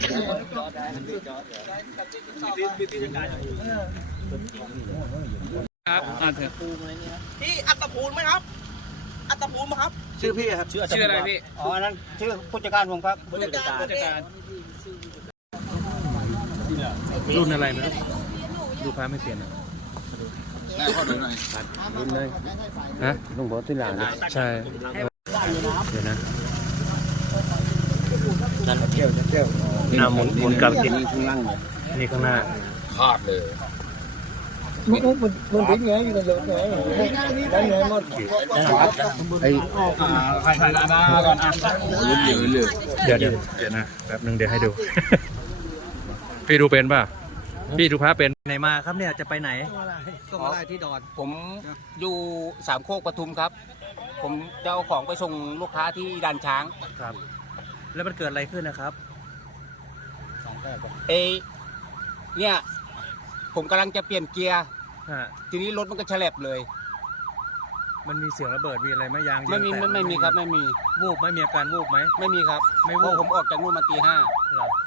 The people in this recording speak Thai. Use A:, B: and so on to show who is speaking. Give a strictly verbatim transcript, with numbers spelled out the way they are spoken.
A: ครับอ่านเถอะพี่อัตภูมิไหมครับอัตภูมิครับชื่อพี่ครับชื่อชื่ออะไรพี่อ๋อนั้นชื่อผู้จัดการผมครับผู้จัดการผู้จัดการรุ่นอะไรนะดูพาไม่เปลี่ยนอ่ะแม่พ่อดูหน่อยรุ่นเลยฮะลุงบอกที่หลังใช่เดี๋ยวนะนั่นเที่ยวเที่ยวหน้าหมุนหมุนกลับกินข้างล่างนี่ข้างหน้าขาดเลยมันมันมันทิ้งไงอยู่ในรถไงได้ไงหมดไอ้ใครใครนะก่อนอ่ะเดี๋ยวเดี๋ยวเดี๋ยวเดี๋ยวนะแป๊บนึงเดี๋ยวให้ดูพี่ดูเป็นป่ะพี่ดูพระเป็นไหนมาครับเนี่ยจะไปไหนก็มาได้ที่ดอนผมอยู่สามโคกปทุมครับผมจะเอาของไปส่งลูกค้าที่ด่านช้างครับแล้วมันเกิดอะไรขึ้นนะครับเอเนี่ยผมกำลังจะเปลี่ยนเกียร์ทีนี้รถมันก็แฉลบเลยมันมีเสียงระเบิดมีอะไรไหมยางไม่มีไม่ไม่มีครับไม่มีวูบไม่มีอาการวูบไหมไม่มีครับไม่วูบผมออกจากนู่นมาตีห้า